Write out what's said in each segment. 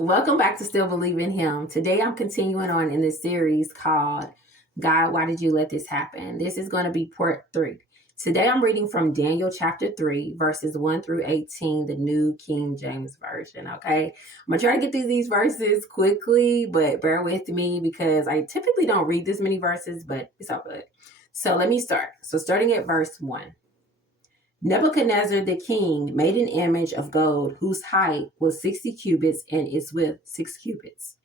Welcome back to Still Believe in Him. Today I'm continuing on in this series called God, Why Did You Let This Happen? This is going to be part 3. Today I'm reading from Daniel chapter 3, verses 1 through 18, the New King James Version. Okay. I'm going to try to get through these verses quickly, but bear with me because I typically don't read this many verses, but it's all good. So let me start. So starting at verse 1. Nebuchadnezzar the king made an image of gold whose height was 60 cubits and its width 6 cubits.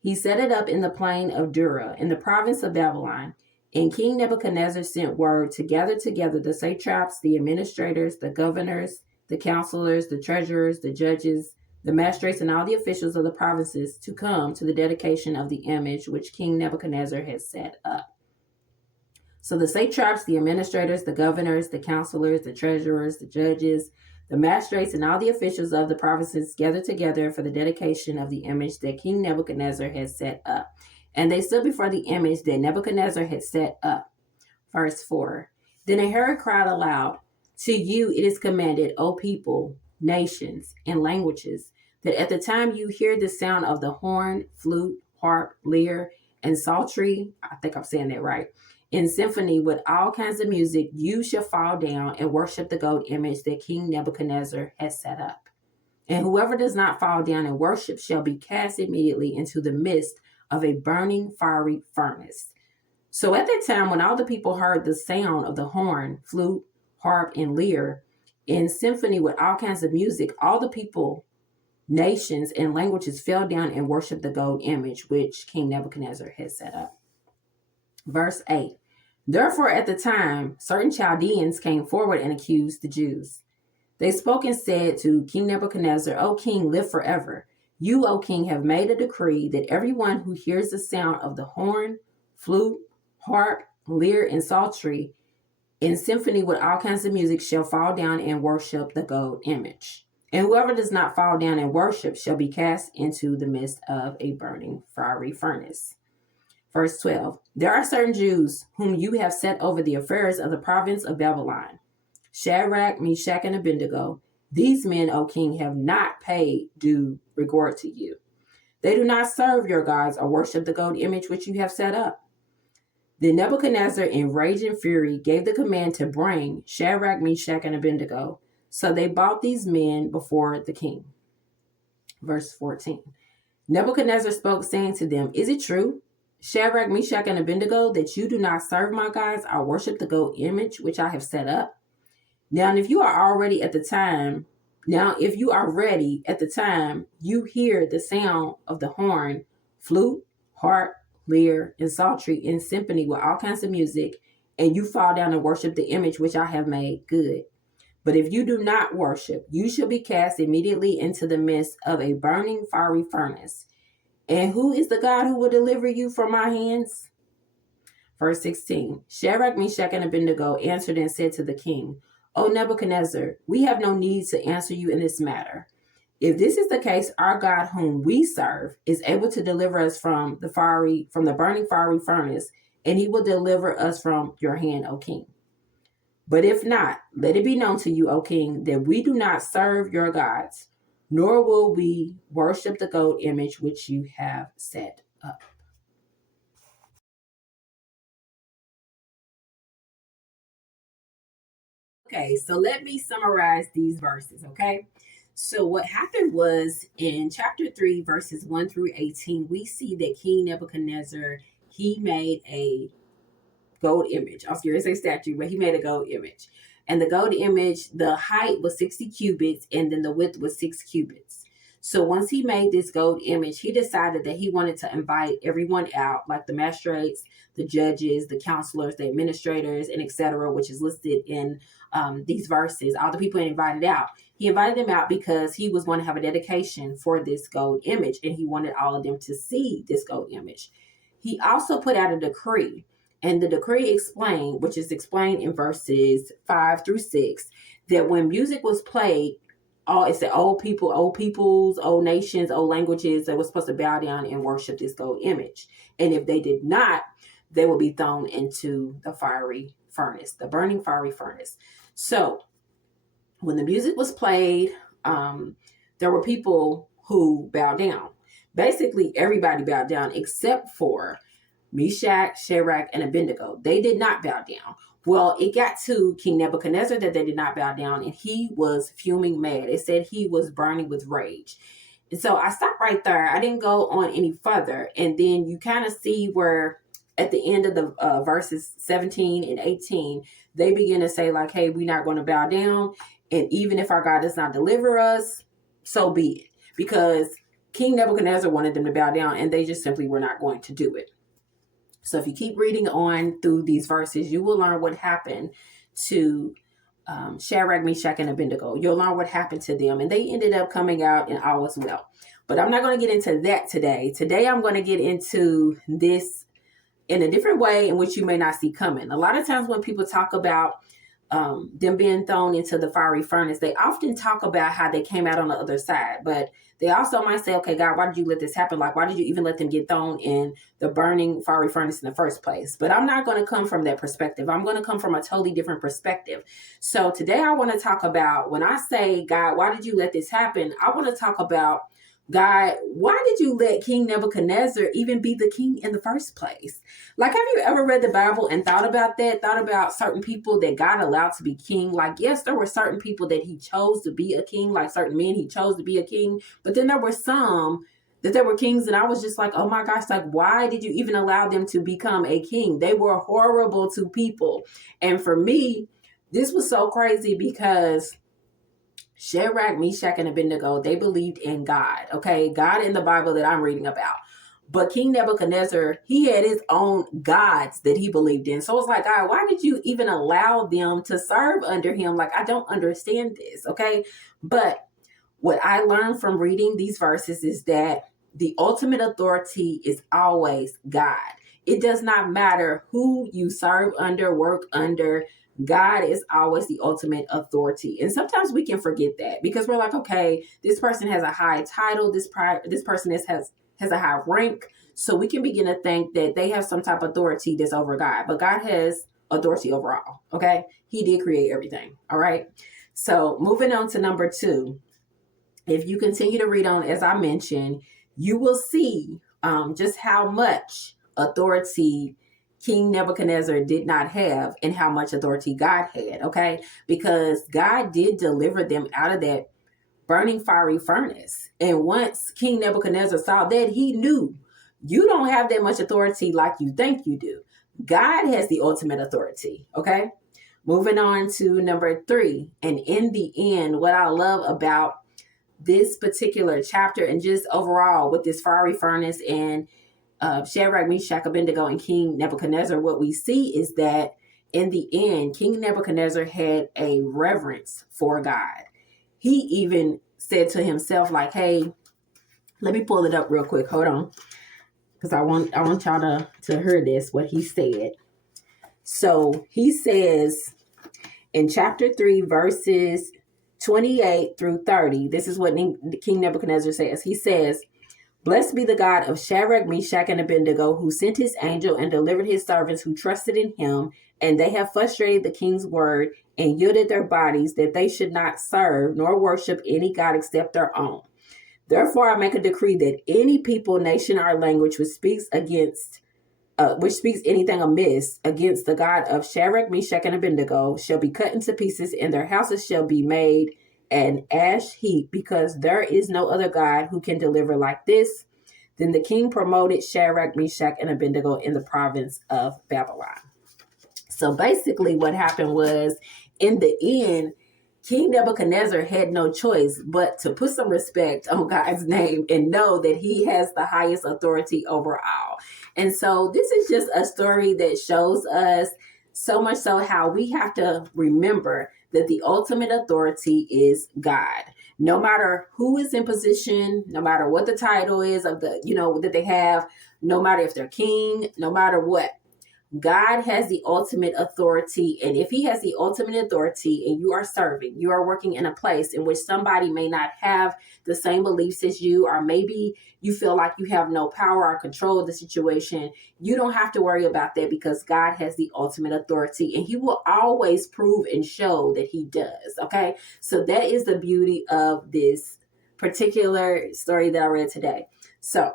He set it up in the plain of Dura in the province of Babylon. And King Nebuchadnezzar sent word to gather together the satraps, the administrators, the governors, the counselors, the treasurers, the judges, the magistrates, and all the officials of the provinces to come to the dedication of the image which King Nebuchadnezzar had set up. So the satraps, the administrators, the governors, the counselors, the treasurers, the judges, the magistrates, and all the officials of the provinces gathered together for the dedication of the image that King Nebuchadnezzar had set up. And they stood before the image that Nebuchadnezzar had set up. Verse 4. Then a Herod cried aloud, "To you it is commanded, O people, nations, and languages, that at the time you hear the sound of the horn, flute, harp, lyre, and psaltery," I think I'm saying that right, "in symphony with all kinds of music, you shall fall down and worship the gold image that King Nebuchadnezzar has set up. And whoever does not fall down and worship shall be cast immediately into the midst of a burning fiery furnace." So at that time, when all the people heard the sound of the horn, flute, harp, and lyre, in symphony with all kinds of music, all the people, nations, and languages fell down and worshiped the gold image which King Nebuchadnezzar had set up. Verse 8. Therefore, at the time, certain Chaldeans came forward and accused the Jews. They spoke and said to King Nebuchadnezzar, "O king, live forever. You, O king, have made a decree that everyone who hears the sound of the horn, flute, harp, lyre, and psaltery in symphony with all kinds of music shall fall down and worship the gold image. And whoever does not fall down and worship shall be cast into the midst of a burning fiery furnace." Verse 12. There are certain Jews whom you have set over the affairs of the province of Babylon, Shadrach, Meshach, and Abednego. These men, O king, have not paid due regard to you. They do not serve your gods or worship the gold image which you have set up. Then Nebuchadnezzar, in rage and fury, gave the command to bring Shadrach, Meshach, and Abednego. So they brought these men before the king. Verse 14. Nebuchadnezzar spoke, saying to them, "Is it true, Shadrach, Meshach, and Abednego, that you do not serve my gods or worship the gold image which I have set up? Now, if you are ready at the time you hear the sound of the horn, flute, harp, lyre, and psaltery in symphony with all kinds of music, and you fall down and worship the image which I have made, good. But if you do not worship, you shall be cast immediately into the midst of a burning fiery furnace. And who is the God who will deliver you from my hands?" Verse 16. Shadrach, Meshach, and Abednego answered and said to the king, "O Nebuchadnezzar, we have no need to answer you in this matter. If this is the case, our God whom we serve is able to deliver us from the burning fiery furnace, and he will deliver us from your hand, O king. But if not, let it be known to you, O king, that we do not serve your gods, nor will we worship the gold image which you have set up." Okay, so let me summarize these verses, okay? So what happened was in chapter 3, verses 1 through 18, we see that King Nebuchadnezzar, he made a gold image. I was going to say statue, but he made a gold image. And the gold image, the height was 60 cubits, and then the width was 6 cubits. So once he made this gold image, he decided that he wanted to invite everyone out, like the magistrates, the judges, the counselors, the administrators, and etc., which is listed in these verses. All the people he invited out. He invited them out because he was going to have a dedication for this gold image, and he wanted all of them to see this gold image. He also put out a decree. And the decree explained, which is explained in verses 5 through 6, that when music was played, it said old peoples, old nations, old languages, they were supposed to bow down and worship this gold image. And if they did not, they would be thrown into the fiery furnace, the burning fiery furnace. So when the music was played, there were people who bowed down. Basically, everybody bowed down except for Meshach, Shadrach, and Abednego. They did not bow down. Well, it got to King Nebuchadnezzar that they did not bow down, and he was fuming mad. It said he was burning with rage. And so I stopped right there. I didn't go on any further. And then you kind of see where at the end of the verses 17 and 18, they begin to say like, hey, we're not going to bow down. And even if our God does not deliver us, so be it. Because King Nebuchadnezzar wanted them to bow down, and they just simply were not going to do it. So if you keep reading on through these verses, you will learn what happened to Shadrach, Meshach, and Abednego. You'll learn what happened to them, and they ended up coming out and all was well. But I'm not going to get into that today. Today, I'm going to get into this in a different way in which you may not see coming. A lot of times when people talk about them being thrown into the fiery furnace, they often talk about how they came out on the other side. But they also might say, okay, God, why did you let this happen? Like, why did you even let them get thrown in the burning fiery furnace in the first place? But I'm not going to come from that perspective. I'm going to come from a totally different perspective. So today I want to talk about, when I say, God, why did you let this happen? I want to talk about, God, why did you let King Nebuchadnezzar even be the king in the first place? Like, have you ever read the Bible and thought about that? Thought about certain people that God allowed to be king? Like, yes, there were certain people that he chose to be a king, like certain men he chose to be a king. But then there were some that there were kings, and I was just like, oh my gosh, like, why did you even allow them to become a king? They were horrible to people. And for me, this was so crazy because Shadrach, Meshach, and Abednego, they believed in God, okay? God in the Bible that I'm reading about. But King Nebuchadnezzar, he had his own gods that he believed in. So it's like, God, why did you even allow them to serve under him? Like, I don't understand this, okay? But what I learned from reading these verses is that the ultimate authority is always God. It does not matter who you serve under, work under. God is always the ultimate authority. And sometimes we can forget that because we're like, okay, this person has a high title. This person has a high rank. So we can begin to think that they have some type of authority that's over God. But God has authority over all, okay? He did create everything, all right? So moving on to number 2. If you continue to read on, as I mentioned, you will see just how much authority King Nebuchadnezzar did not have and how much authority God had, okay? Because God did deliver them out of that burning fiery furnace. And once King Nebuchadnezzar saw that, he knew you don't have that much authority like you think you do. God has the ultimate authority, okay? Moving on to number 3. And in the end, what I love about this particular chapter and just overall with this fiery furnace and Shadrach, Meshach, Abednego, and King Nebuchadnezzar, what we see is that in the end, King Nebuchadnezzar had a reverence for God. He even said to himself, like, hey, let me pull it up real quick. Hold on. Because I want y'all to hear this, what he said. So he says in chapter 3, verses 28 through 30, this is what King Nebuchadnezzar says. He says, blessed be the God of Shadrach, Meshach, and Abednego, who sent his angel and delivered his servants who trusted in him, and they have frustrated the king's word and yielded their bodies that they should not serve nor worship any god except their own. Therefore, I make a decree that any people, nation, or language which speaks anything amiss against the God of Shadrach, Meshach, and Abednego shall be cut into pieces, and their houses shall be made an ash heap, because there is no other God who can deliver like this. Then the king promoted Shadrach, Meshach, and Abednego in the province of Babylon. So basically what happened was, in the end, King Nebuchadnezzar had no choice but to put some respect on God's name and know that he has the highest authority over all. And so this is just a story that shows us so much so how we have to remember that the ultimate authority is God. No matter who is in position, no matter what the title is of the, that they have, no matter if they're king, no matter what, God has the ultimate authority. And if he has the ultimate authority and you are serving, you are working in a place in which somebody may not have the same beliefs as you, or maybe you feel like you have no power or control of the situation, you don't have to worry about that because God has the ultimate authority and he will always prove and show that he does. Okay. So that is the beauty of this particular story that I read today. So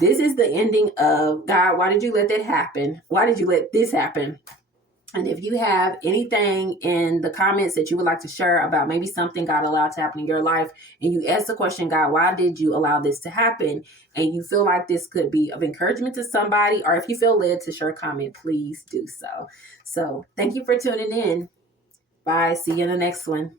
this is the ending of God, why did you let that happen? Why did you let this happen? And if you have anything in the comments that you would like to share about maybe something God allowed to happen in your life, and you ask the question, God, why did you allow this to happen? And you feel like this could be of encouragement to somebody, or if you feel led to share a comment, please do so. So thank you for tuning in. Bye. See you in the next one.